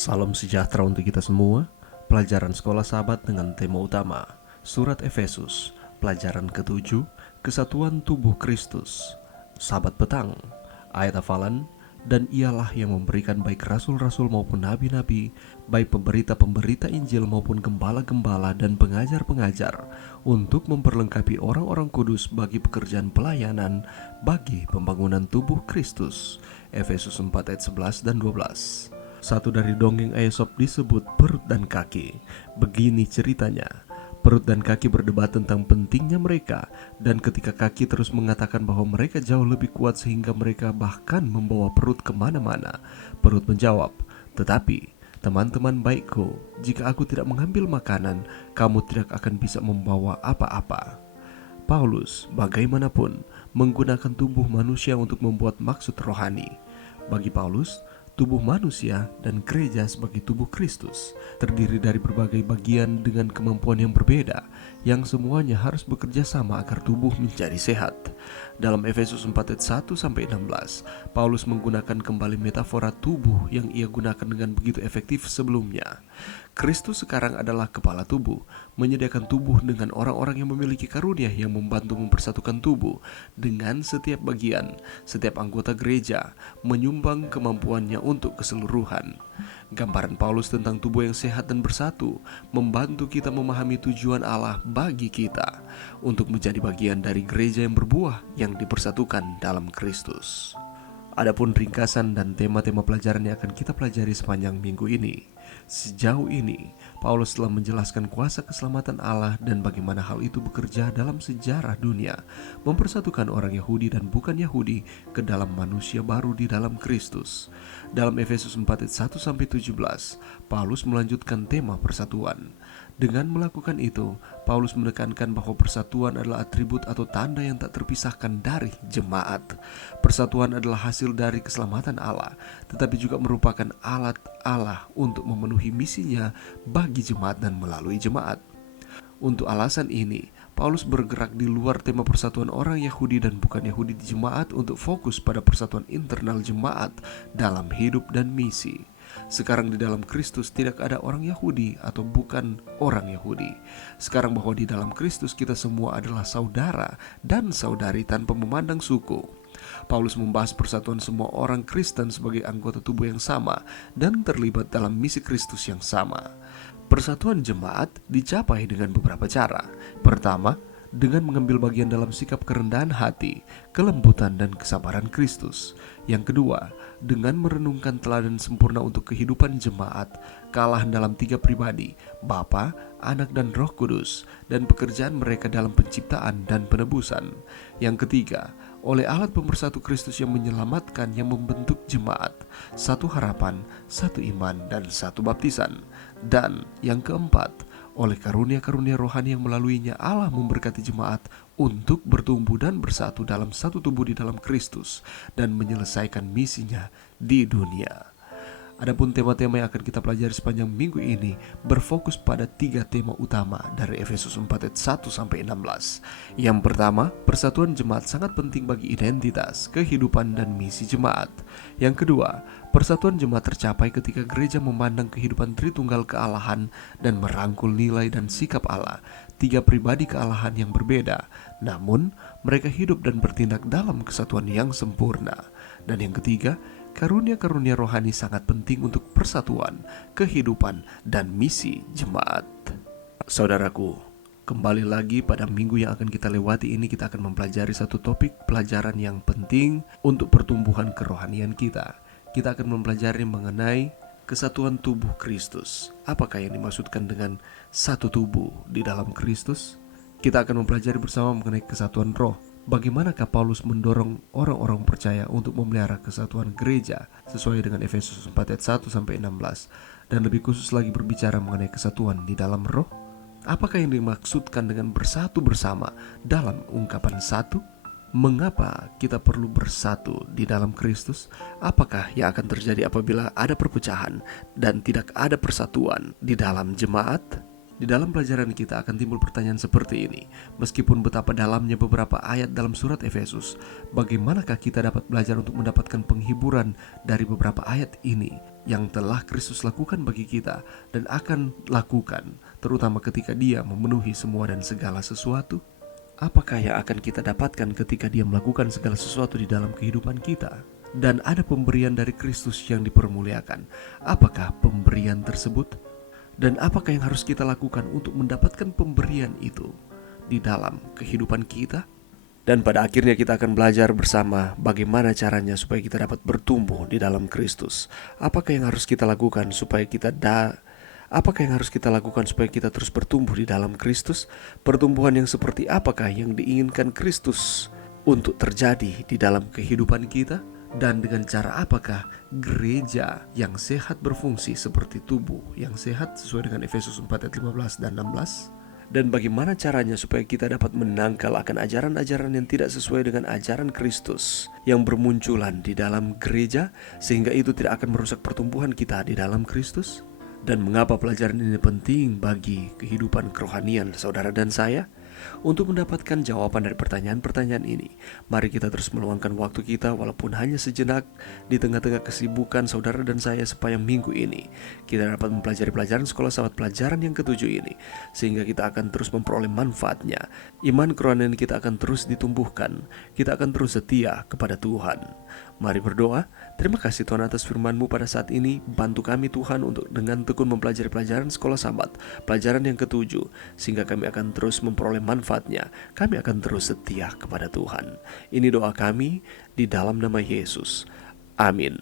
Salam sejahtera untuk kita semua. Pelajaran Sekolah Sahabat dengan tema utama Surat Efesus, pelajaran ke-7, Kesatuan Tubuh Kristus. Sahabat petang, ayat hafalan, dan ialah yang memberikan baik rasul-rasul maupun nabi-nabi, baik pemberita-pemberita Injil maupun gembala-gembala dan pengajar-pengajar, untuk memperlengkapi orang-orang kudus bagi pekerjaan pelayanan, bagi pembangunan tubuh Kristus. Efesus 4 ayat 11 dan 12. Satu dari dongeng Aesop disebut perut dan kaki. Begini ceritanya. Perut dan kaki berdebat tentang pentingnya mereka, dan ketika kaki terus mengatakan bahwa mereka jauh lebih kuat sehingga mereka bahkan membawa perut kemana-mana, perut menjawab, "Tetapi teman-teman baikku, jika aku tidak mengambil makanan, kamu tidak akan bisa membawa apa-apa." Paulus, bagaimanapun, menggunakan tubuh manusia untuk membuat maksud rohani. Bagi Paulus, tubuh manusia dan gereja sebagai tubuh Kristus terdiri dari berbagai bagian dengan kemampuan yang berbeda, yang semuanya harus bekerja sama agar tubuh menjadi sehat. Dalam Efesus 4 ayat 1-16, Paulus menggunakan kembali metafora tubuh yang ia gunakan dengan begitu efektif sebelumnya. Kristus sekarang adalah kepala tubuh, menyediakan tubuh dengan orang-orang yang memiliki karunia yang membantu mempersatukan tubuh dengan setiap bagian, setiap anggota gereja, menyumbang kemampuannya untuk keseluruhan. Gambaran Paulus tentang tubuh yang sehat dan bersatu membantu kita memahami tujuan Allah bagi kita untuk menjadi bagian dari gereja yang berbuah yang dipersatukan dalam Kristus. Adapun ringkasan dan tema-tema pelajaran yang akan kita pelajari sepanjang minggu ini. Sejauh ini, Paulus telah menjelaskan kuasa keselamatan Allah dan bagaimana hal itu bekerja dalam sejarah dunia, mempersatukan orang Yahudi dan bukan Yahudi ke dalam manusia baru di dalam Kristus. Dalam Efesus 4 ayat 1-17, Paulus melanjutkan tema persatuan. Dengan melakukan itu, Paulus menekankan bahwa persatuan adalah atribut atau tanda yang tak terpisahkan dari jemaat. Persatuan adalah hasil dari keselamatan Allah, tetapi juga merupakan alat Allah untuk memenuhi misinya bagi jemaat dan melalui jemaat. Untuk alasan ini, Paulus bergerak di luar tema persatuan orang Yahudi dan bukan Yahudi di jemaat untuk fokus pada persatuan internal jemaat dalam hidup dan misi. Sekarang di dalam Kristus tidak ada orang Yahudi atau bukan orang Yahudi. Sekarang bahwa di dalam Kristus kita semua adalah saudara dan saudari tanpa memandang suku. Paulus membahas persatuan semua orang Kristen sebagai anggota tubuh yang sama dan terlibat dalam misi Kristus yang sama. Persatuan jemaat dicapai dengan beberapa cara. Pertama, dengan mengambil bagian dalam sikap kerendahan hati, kelembutan dan kesabaran Kristus. Yang kedua, dengan merenungkan teladan sempurna untuk kehidupan jemaat, kalah dalam 3 pribadi, Bapa, Anak dan Roh Kudus, dan pekerjaan mereka dalam penciptaan dan penebusan. Yang ketiga, oleh alat pemersatu Kristus yang menyelamatkan yang membentuk jemaat, satu harapan, satu iman, dan satu baptisan. Dan yang keempat, oleh karunia-karunia rohani yang melaluinya Allah memberkati jemaat untuk bertumbuh dan bersatu dalam satu tubuh di dalam Kristus dan menyelesaikan misinya di dunia. Adapun tema-tema yang akan kita pelajari sepanjang minggu ini berfokus pada 3 tema utama dari Efesus 4 ayat 1-16. Yang pertama, persatuan jemaat sangat penting bagi identitas, kehidupan, dan misi jemaat. Yang kedua, persatuan jemaat tercapai ketika gereja memandang kehidupan Tritunggal kealahan dan merangkul nilai dan sikap Allah, 3 pribadi kealahan yang berbeda, namun mereka hidup dan bertindak dalam kesatuan yang sempurna. Dan yang ketiga, karunia-karunia rohani sangat penting untuk persatuan, kehidupan, dan misi jemaat. Saudaraku, kembali lagi pada minggu yang akan kita lewati ini, kita akan mempelajari satu topik pelajaran yang penting untuk pertumbuhan kerohanian kita. Kita akan mempelajari mengenai kesatuan tubuh Kristus. Apakah yang dimaksudkan dengan satu tubuh di dalam Kristus? Kita akan mempelajari bersama mengenai kesatuan roh. Bagaimanakah Paulus mendorong orang-orang percaya untuk memelihara kesatuan gereja sesuai dengan Efesus 4 ayat 1-16, dan lebih khusus lagi berbicara mengenai kesatuan di dalam roh? Apakah yang dimaksudkan dengan bersatu bersama dalam ungkapan satu? Mengapa kita perlu bersatu di dalam Kristus? Apakah yang akan terjadi apabila ada perpecahan dan tidak ada persatuan di dalam jemaat? Di dalam pelajaran kita akan timbul pertanyaan seperti ini. Meskipun betapa dalamnya beberapa ayat dalam surat Efesus, bagaimanakah kita dapat belajar untuk mendapatkan penghiburan dari beberapa ayat ini yang telah Kristus lakukan bagi kita dan akan lakukan, terutama ketika Dia memenuhi semua dan segala sesuatu? Apakah yang akan kita dapatkan ketika Dia melakukan segala sesuatu di dalam kehidupan kita? Dan ada pemberian dari Kristus yang dipermuliakan. Apakah pemberian tersebut? Dan apakah yang harus kita lakukan untuk mendapatkan pemberian itu di dalam kehidupan kita? Dan pada akhirnya kita akan belajar bersama bagaimana caranya supaya kita dapat bertumbuh di dalam Kristus. Apakah yang harus kita lakukan supaya kita terus bertumbuh di dalam Kristus? Pertumbuhan yang seperti apakah yang diinginkan Kristus untuk terjadi di dalam kehidupan kita? Dan dengan cara apakah gereja yang sehat berfungsi seperti tubuh yang sehat sesuai dengan Efesus 4 ayat 15 dan 16? Dan bagaimana caranya supaya kita dapat menangkal akan ajaran-ajaran yang tidak sesuai dengan ajaran Kristus yang bermunculan di dalam gereja, sehingga itu tidak akan merusak pertumbuhan kita di dalam Kristus? Dan mengapa pelajaran ini penting bagi kehidupan kerohanian saudara dan saya? Untuk mendapatkan jawaban dari pertanyaan-pertanyaan ini, mari kita terus meluangkan waktu kita walaupun hanya sejenak di tengah-tengah kesibukan saudara dan saya, supaya minggu ini kita dapat mempelajari pelajaran sekolah sahabat pelajaran yang ketujuh ini, sehingga kita akan terus memperoleh manfaatnya. Iman kerohanian kita akan terus ditumbuhkan, kita akan terus setia kepada Tuhan. Mari berdoa. Terima kasih Tuhan atas firman-Mu pada saat ini. Bantu kami Tuhan untuk dengan tekun mempelajari pelajaran sekolah sahabat, pelajaran yang ketujuh, sehingga kami akan terus memperoleh manfaatnya. Kami akan terus setia kepada Tuhan. Ini doa kami di dalam nama Yesus. Amin.